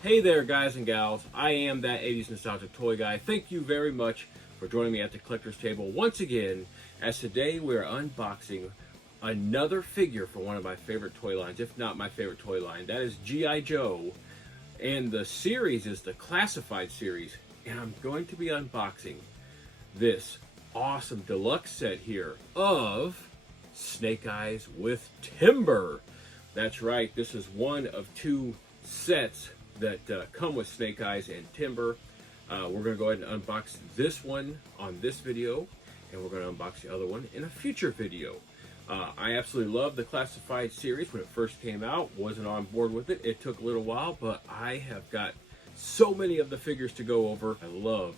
Hey there, guys and gals. I am that 80s nostalgic toy guy. Thank you very much for joining me at the collector's table once again, as today we are unboxing another figure for one of my favorite toy lines, if not my favorite toy line. That is G.I. Joe, and the series is the Classified series, and I'm going to be unboxing this awesome deluxe set here of Snake Eyes with Timber. That's right, this is one of two sets that come with Snake Eyes and Timber. We're going to go ahead and unbox this one on this video, and we're going to unbox the other one in a future video. I absolutely love the Classified series when it first came out. Wasn't on board with it. It took a little while, but I have got so many of the figures to go over. I love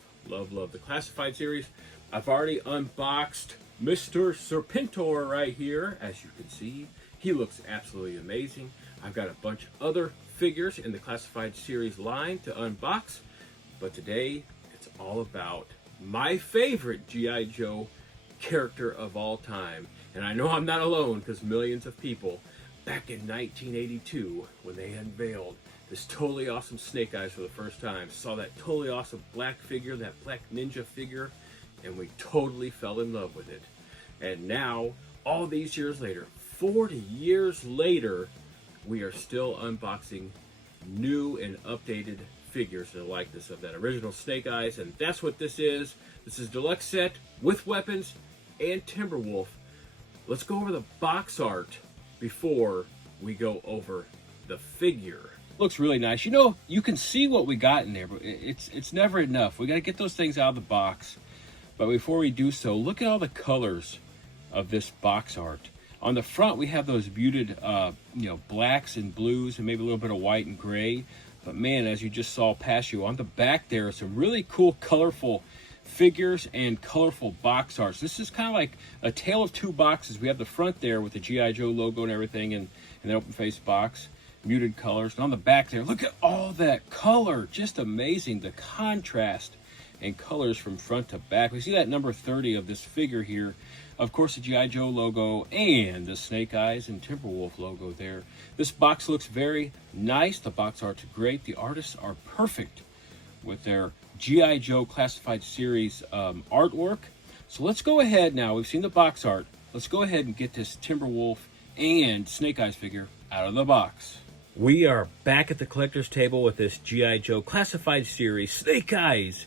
the Classified series. I've already unboxed Mr. Serpentor right here. As you can see, he looks absolutely amazing. I've got a bunch of other figures in the Classified series line to unbox, but today it's all about my favorite G.I. Joe character of all time. And I know I'm not alone, because millions of people back in 1982, when they unveiled this totally awesome Snake Eyes for the first time, saw that totally awesome black figure, that black ninja figure, and we totally fell in love with it. And now, all these years later, 40 years later, we are still unboxing new and updated figures in the likeness of that original Snake Eyes, and that's what this is. This is deluxe set with weapons and Timberwolf. Let's go over the box art before we go over the figure. Looks really nice. You know, you can see what we got in there, but it's never enough. We got to get those things out of the box. But before we do so, look at all the colors of this box art. On the front, we have those muted, blacks and blues and maybe a little bit of white and gray. But man, as you just saw past you, on the back there are some really cool, colorful figures and colorful box arts. This is kind of like a tale of two boxes. We have the front there with the G.I. Joe logo and everything, and an open face box, muted colors. And on the back there, look at all that color. Just amazing, the contrast and colors from front to back. We see that number 30 of this figure here. Of course, the G.I. Joe logo and the Snake Eyes and Timberwolf logo there. This box looks very nice. The box art's great. The artists are perfect with their G.I. Joe Classified series artwork. So let's go ahead now. We've seen the box art. Let's go ahead and get this Timberwolf and Snake Eyes figure out of the box. We are back at the collector's table with this G.I. Joe Classified series, Snake Eyes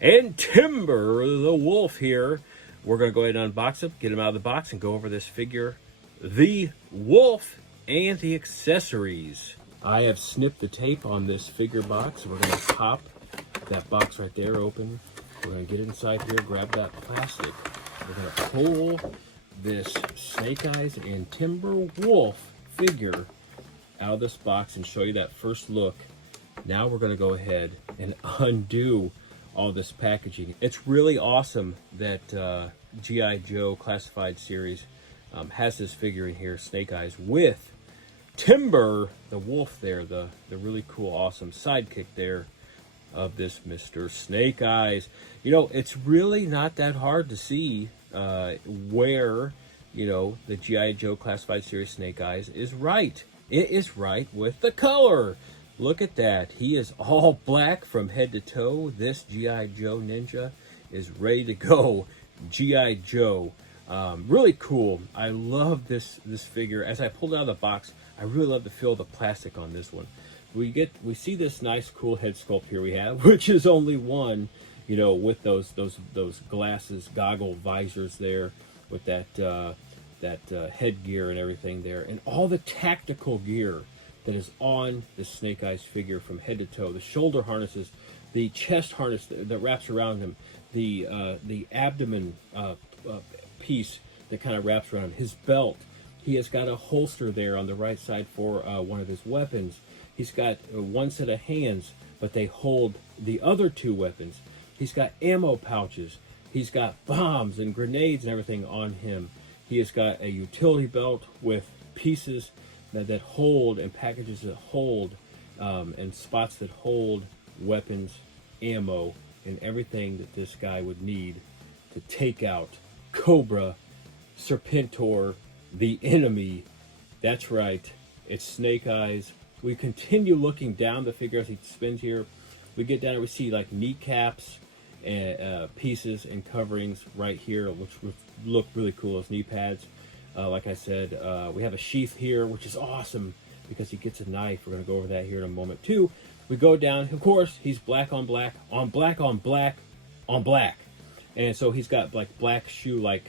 and Timber, the wolf here. We're going to go ahead and unbox him, get him out of the box, and go over this figure, the wolf, and the accessories. I have snipped the tape on this figure box. We're going to pop that box right there open. We're going to get inside here, grab that plastic. We're going to pull this Snake Eyes and Timber Wolf figure out of this box and show you that first look. Now we're going to go ahead and undo all this packaging. It's really awesome that G.I. Joe Classified series has this figure in here, Snake Eyes, with Timber, the wolf there, the really cool, awesome sidekick there of this Mr. Snake Eyes. You know, it's really not that hard to see where, the G.I. Joe Classified series Snake Eyes is right. It is right with the color. Look at that. He is all black from head to toe. This G.I. Joe ninja is ready to go. G.I. Joe. Really cool. I love this figure. As I pulled it out of the box, I really love the feel of the plastic on this one. We see this nice cool head sculpt here we have, which is only one, with those glasses, goggle visors there, with that headgear and everything there, and all the tactical gear that is on the Snake Eyes figure from head to toe. The shoulder harnesses, the chest harness that wraps around him, the abdomen piece that kind of wraps around him, his belt. He has got a holster there on the right side for one of his weapons. He's got one set of hands, but they hold the other two weapons. He's got ammo pouches. He's got bombs and grenades and everything on him. He has got a utility belt with pieces that hold and packages that hold and spots that hold weapons, ammo, and everything that this guy would need to take out Cobra, Serpentor, the enemy. That's right, it's Snake Eyes we continue looking down the figure as he spins here. We get down and we see like kneecaps and pieces and coverings right here, which would look really cool as knee pads. Like I said, we have a sheath here, which is awesome because he gets a knife. We're going to go over that here in a moment too. We go down, of course, he's black on black, on black, on black, on black. And so he's got like black shoe like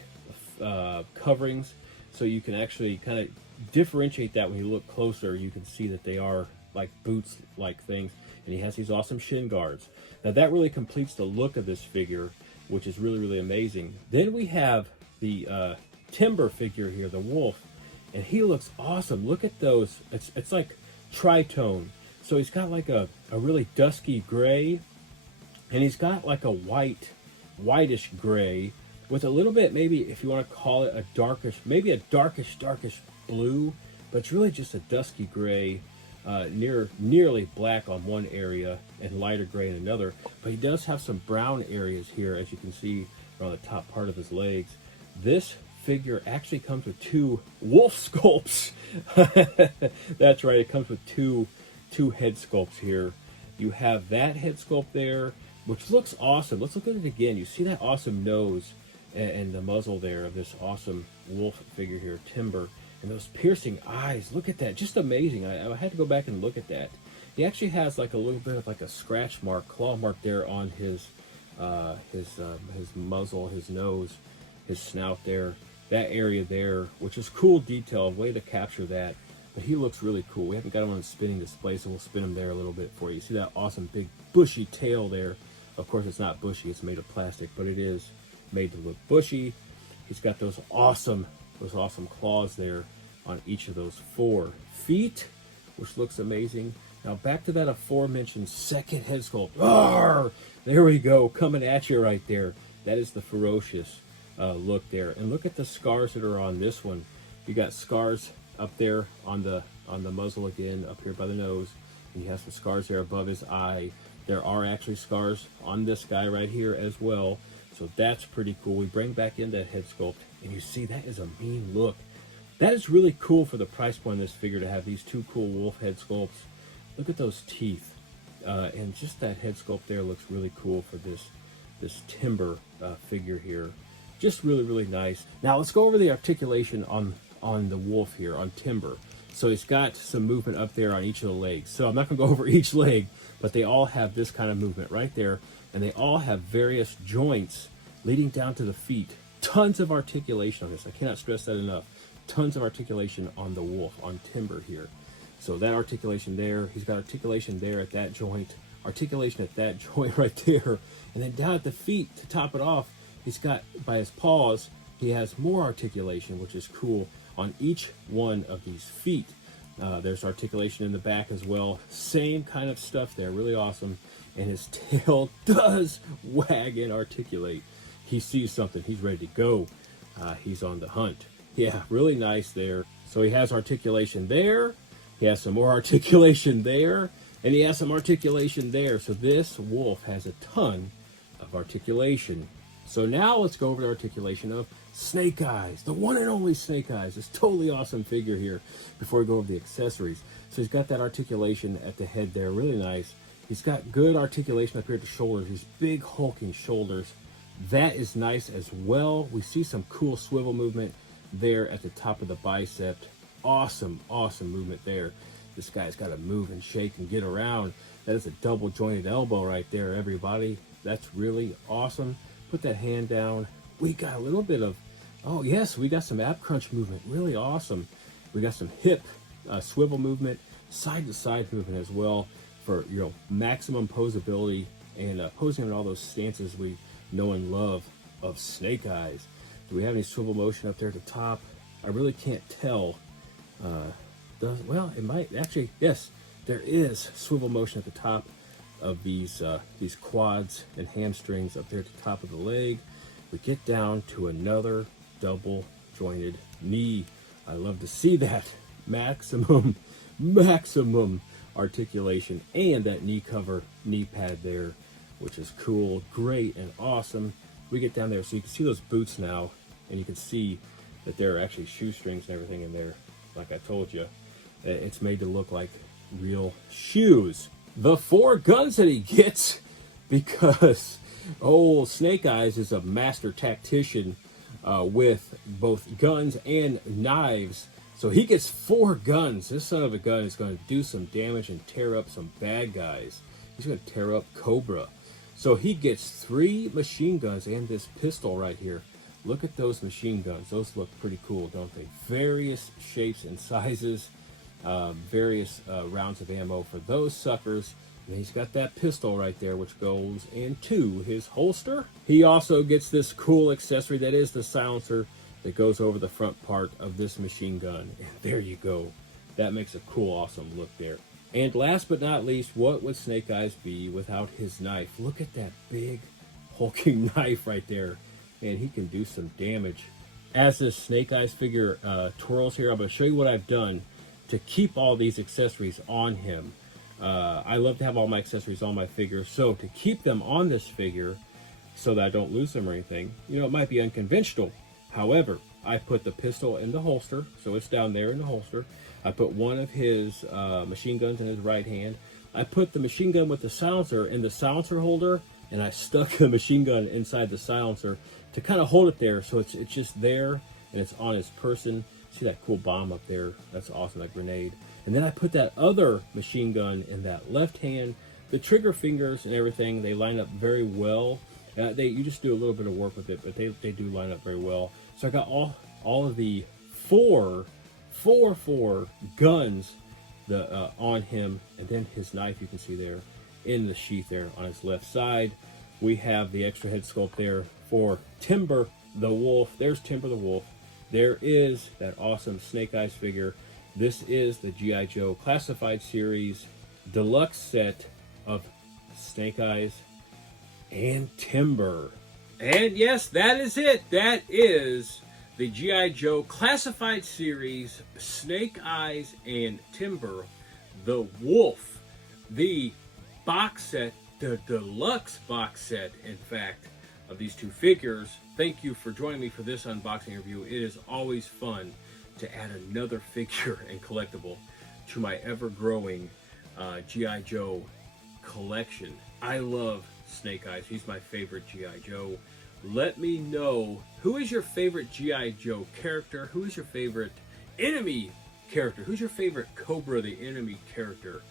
coverings. So you can actually kind of differentiate that when you look closer. You can see that they are like boots like things. And he has these awesome shin guards. Now that really completes the look of this figure, which is really, really amazing. Then we have the Timber figure here, the wolf, and he looks awesome. Look at those. It's like tritone. So he's got like a really dusky gray, and he's got like a whitish gray with a little bit, maybe if you want to call it a darkish, maybe a darkish blue, but it's really just a dusky gray, nearly black on one area and lighter gray in another. But he does have some brown areas here, as you can see around the top part of his legs. This figure actually comes with 2 wolf sculpts. That's right, it comes with two head sculpts here. You have that head sculpt there, which looks awesome. Let's look at it again. You see that awesome nose and the muzzle there of this awesome wolf figure here, Timber, and those piercing eyes. Look at that, just amazing. I had to go back and look at that. He actually has like a little bit of like a scratch mark, claw mark there on his muzzle, his nose, his snout there, that area there, which is cool detail, way to capture that. But he looks really cool. We haven't got him on a spinning display, so we'll spin him there a little bit for you. See that awesome big bushy tail there? Of course, it's not bushy, it's made of plastic, but it is made to look bushy. He's got those awesome claws there on each of those 4 feet, which looks amazing. Now back to that aforementioned second head sculpt. Arr! There we go, coming at you right there. That is the ferocious look there. And look at the scars that are on this one. You got scars up there on the muzzle again, up here by the nose. And he has some scars there above his eye. There are actually scars on this guy right here as well. So that's pretty cool. We bring back in that head sculpt, and you see that is a mean look. That is really cool for the price point of this figure to have these 2 cool wolf head sculpts. Look at those teeth. And just that head sculpt there looks really cool for this Timber figure here. Just really, really nice. Now let's go over the articulation on the wolf here, on Timber. So he's got some movement up there on each of the legs. So I'm not gonna go over each leg, but they all have this kind of movement right there. And they all have various joints leading down to the feet. Tons of articulation on this. I cannot stress that enough. Tons of articulation on the wolf, on Timber here. So that articulation there, he's got articulation there at that joint, articulation at that joint right there. And then down at the feet, to top it off, he's got, by his paws, he has more articulation, which is cool, on each one of these feet. There's articulation in the back as well. Same kind of stuff there, really awesome. And his tail does wag and articulate. He sees something, he's ready to go. He's on the hunt. Yeah, really nice there. So he has articulation there. He has some more articulation there. And he has some articulation there. So this wolf has a ton of articulation. So now let's go over the articulation of Snake Eyes, the one and only Snake Eyes. This totally awesome figure here before we go over the accessories. So he's got that articulation at the head there, really nice. He's got good articulation up here at the shoulders, these big hulking shoulders. That is nice as well. We see some cool swivel movement there at the top of the bicep. Awesome, awesome movement there. This guy's got to move and shake and get around. That is a double jointed elbow right there, everybody. That's really awesome. Put that hand down. We got a little bit of, oh yes, we got some ab crunch movement, really awesome. We got some hip swivel movement, side to side movement as well for, you know, maximum posability and posing in all those stances we know and love of Snake Eyes. Do we have any swivel motion up there at the top? I really can't tell. Well, it might actually, yes, there is swivel motion at the top of these quads and hamstrings up there at the top of the leg. We get down to another double jointed knee. I love to see that. Maximum articulation and that knee cover, knee pad there, which is cool, great, and awesome. We get down there so you can see those boots now, and you can see that there are actually shoestrings and everything in there. Like I told you, it's made to look like real shoes. The 4 guns that he gets, because old Snake Eyes is a master tactician with both guns and knives. So he gets 4 guns. This son of a gun is going to do some damage and tear up some bad guys. He's going to tear up Cobra. So he gets 3 machine guns and this pistol right here. Look at those machine guns. Those look pretty cool, don't they? Various shapes and sizes. Various rounds of ammo for those suckers. And he's got that pistol right there, which goes into his holster. He also gets this cool accessory that is the silencer that goes over the front part of this machine gun. And there you go. That makes a cool, awesome look there. And last but not least, what would Snake Eyes be without his knife? Look at that big, hulking knife right there. Man, he can do some damage. As this Snake Eyes figure twirls here, I'm going to show you what I've done to keep all these accessories on him. I love to have all my accessories on my figure, so to keep them on this figure so that I don't lose them or anything, you know, it might be unconventional. However, I put the pistol in the holster, so it's down there in the holster. I put one of his machine guns in his right hand. I put the machine gun with the silencer in the silencer holder, and I stuck the machine gun inside the silencer to kind of hold it there, so it's just there, and it's on his person. See that cool bomb up there? That's awesome, that grenade. And then I put that other machine gun in that left hand. The trigger fingers and everything, they line up very well. You just do a little bit of work with it, but they do line up very well. So I got all of the four guns on him, and then his knife you can see there in the sheath there on his left side. We have the extra head sculpt there for Timber the Wolf. There's Timber the Wolf. There is that awesome Snake Eyes figure. This is the G.I. Joe Classified Series deluxe set of Snake Eyes and Timber. And yes, that is it. That is the G.I. Joe Classified Series Snake Eyes and Timber the Wolf. The box set, the deluxe box set, in fact, of these 2 figures. Thank you for joining me for this unboxing review. It is always fun to add another figure and collectible to my ever-growing G.I. Joe collection. I love Snake Eyes. He's my favorite G.I. Joe. Let me know, who is your favorite G.I. Joe character? Who is your favorite enemy character? Who's your favorite Cobra the enemy character?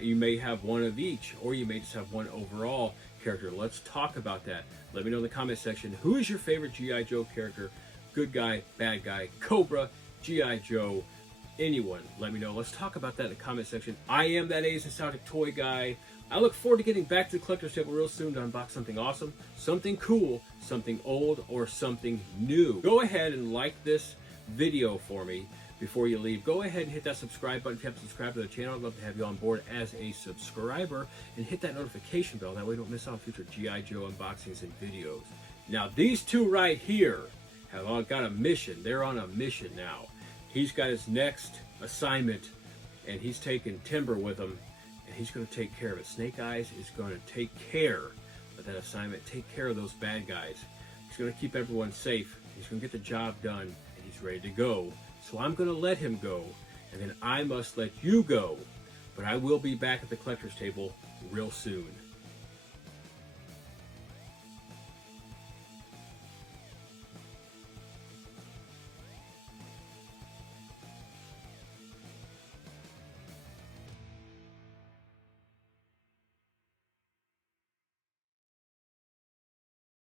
You may have one of each, or you may just have one overall character. Let's talk about that. Let me know in the comment section, who is your favorite G.I. Joe character? Good guy, bad guy, Cobra, G.I. Joe, anyone. Let me know. Let's talk about that in the comment section. I am that A's Nostalgic Toy Guy. I look forward to getting back to the collector's table real soon to unbox something awesome, something cool, something old, or something new. Go ahead and like this video for me before you leave. Go ahead and hit that subscribe button if you haven't subscribed to the channel. I'd love to have you on board as a subscriber, and hit that notification bell. That way you don't miss out on future G.I. Joe unboxings and videos. Now these 2 right here have all got a mission. They're on a mission now. He's got his next assignment, and he's taking Timber with him, and he's going to take care of it. Snake Eyes is going to take care of that assignment, take care of those bad guys. He's going to keep everyone safe. He's going to get the job done, and he's ready to go. So I'm going to let him go, and then I must let you go. But I will be back at the collector's table real soon.